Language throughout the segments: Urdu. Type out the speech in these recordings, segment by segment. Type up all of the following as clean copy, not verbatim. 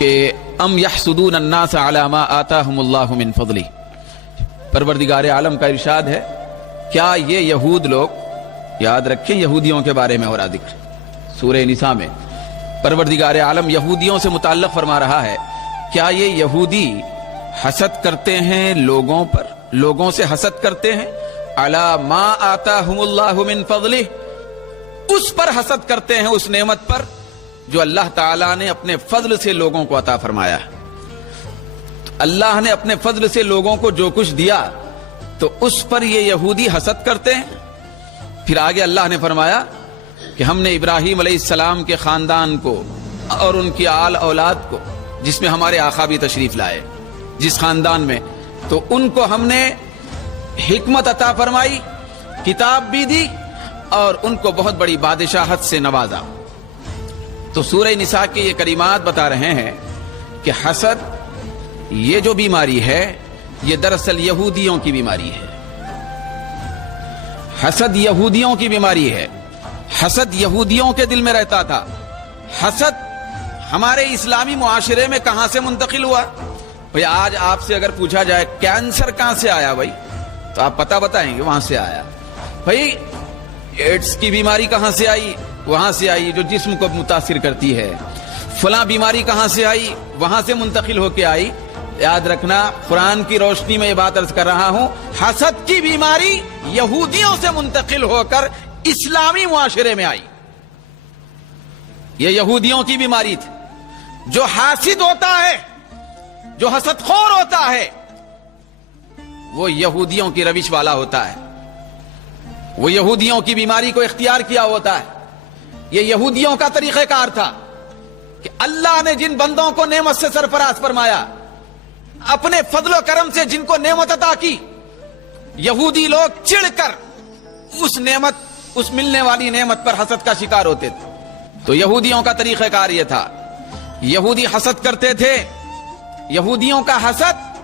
کہ ام یحسدون الناس علی ما آتاہم اللہ من فضلہ، پروردگار عالم کا ارشاد ہے کیا یہ یہود لوگ، یاد رکھیں یہودیوں کے بارے میں ہو رہا ذکر سورہ نساء میں، پروردگار عالم یہودیوں سے متعلق فرما رہا ہے کیا یہ یہودی حسد کرتے ہیں لوگوں پر، لوگوں سے حسد کرتے ہیں علی ما آتاہم اللہ من فضلہ، اس پر حسد کرتے ہیں اس نعمت پر جو اللہ تعالیٰ نے اپنے فضل سے لوگوں کو عطا فرمایا ہے۔ اللہ نے اپنے فضل سے لوگوں کو جو کچھ دیا تو اس پر یہ یہودی حسد کرتے ہیں۔ پھر آگے اللہ نے فرمایا کہ ہم نے ابراہیم علیہ السلام کے خاندان کو اور ان کی آل اولاد کو، جس میں ہمارے آقا بھی تشریف لائے جس خاندان میں، تو ان کو ہم نے حکمت عطا فرمائی، کتاب بھی دی اور ان کو بہت بڑی بادشاہت سے نوازا۔ تو سورہ نساء کے یہ کریمات بتا رہے ہیں کہ حسد یہ جو بیماری ہے یہ دراصل یہودیوں کی بیماری ہے۔ حسد یہودیوں کی بیماری ہے، حسد یہودیوں کے دل میں رہتا تھا۔ حسد ہمارے اسلامی معاشرے میں کہاں سے منتقل ہوا؟ بھئی آج آپ سے اگر پوچھا جائے کینسر کہاں سے آیا بھائی، تو آپ پتہ بتائیں گے وہاں سے آیا۔ بھئی ایڈز کی بیماری کہاں سے آئی؟ وہاں سے آئی جو جسم کو متاثر کرتی ہے۔ فلاں بیماری کہاں سے آئی؟ وہاں سے منتقل ہو کے آئی۔ یاد رکھنا، قرآن کی روشنی میں یہ بات عرض کر رہا ہوں، حسد کی بیماری یہودیوں سے منتقل ہو کر اسلامی معاشرے میں آئی۔ یہ یہودیوں کی بیماری تھی۔ جو حاسد ہوتا ہے، جو حسد خور ہوتا ہے، وہ یہودیوں کی روش والا ہوتا ہے، وہ یہودیوں کی بیماری کو اختیار کیا ہوتا ہے۔ یہ یہودیوں کا طریقہ کار تھا کہ اللہ نے جن بندوں کو نعمت سے سرفراز فرمایا، اپنے فضل و کرم سے جن کو نعمت عطا کی، یہودی لوگ چڑھ کر اس نعمت، اس ملنے والی نعمت پر حسد کا شکار ہوتے تھے۔ تو یہودیوں کا طریقہ کار یہ تھا، یہودی حسد کرتے تھے۔ یہودیوں کا حسد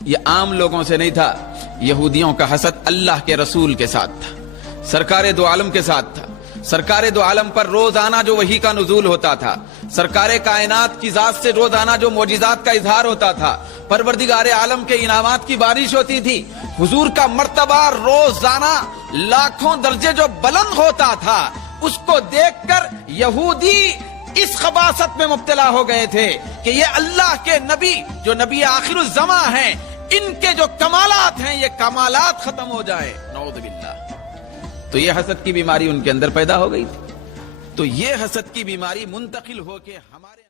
یہ عام لوگوں سے نہیں تھا، یہودیوں کا حسد اللہ کے رسول کے ساتھ تھا، سرکار دو عالم کے ساتھ تھا۔ سرکار دو عالم پر روزانہ جو وحی کا نزول ہوتا تھا، سرکار کائنات کی ذات سے روزانہ جو معجزات کا اظہار ہوتا تھا، پروردگار عالم کے انعامات کی بارش ہوتی تھی، حضور کا مرتبہ روزانہ لاکھوں درجے جو بلند ہوتا تھا، اس کو دیکھ کر یہودی اس خباثت میں مبتلا ہو گئے تھے کہ یہ اللہ کے نبی جو نبی آخر الزماں ہیں، ان کے جو کمالات ہیں یہ کمالات ختم ہو جائیں، نعوذ باللہ۔ تو یہ حسد کی بیماری ان کے اندر پیدا ہو گئی تھی۔ تو یہ حسد کی بیماری منتقل ہو کے ہمارے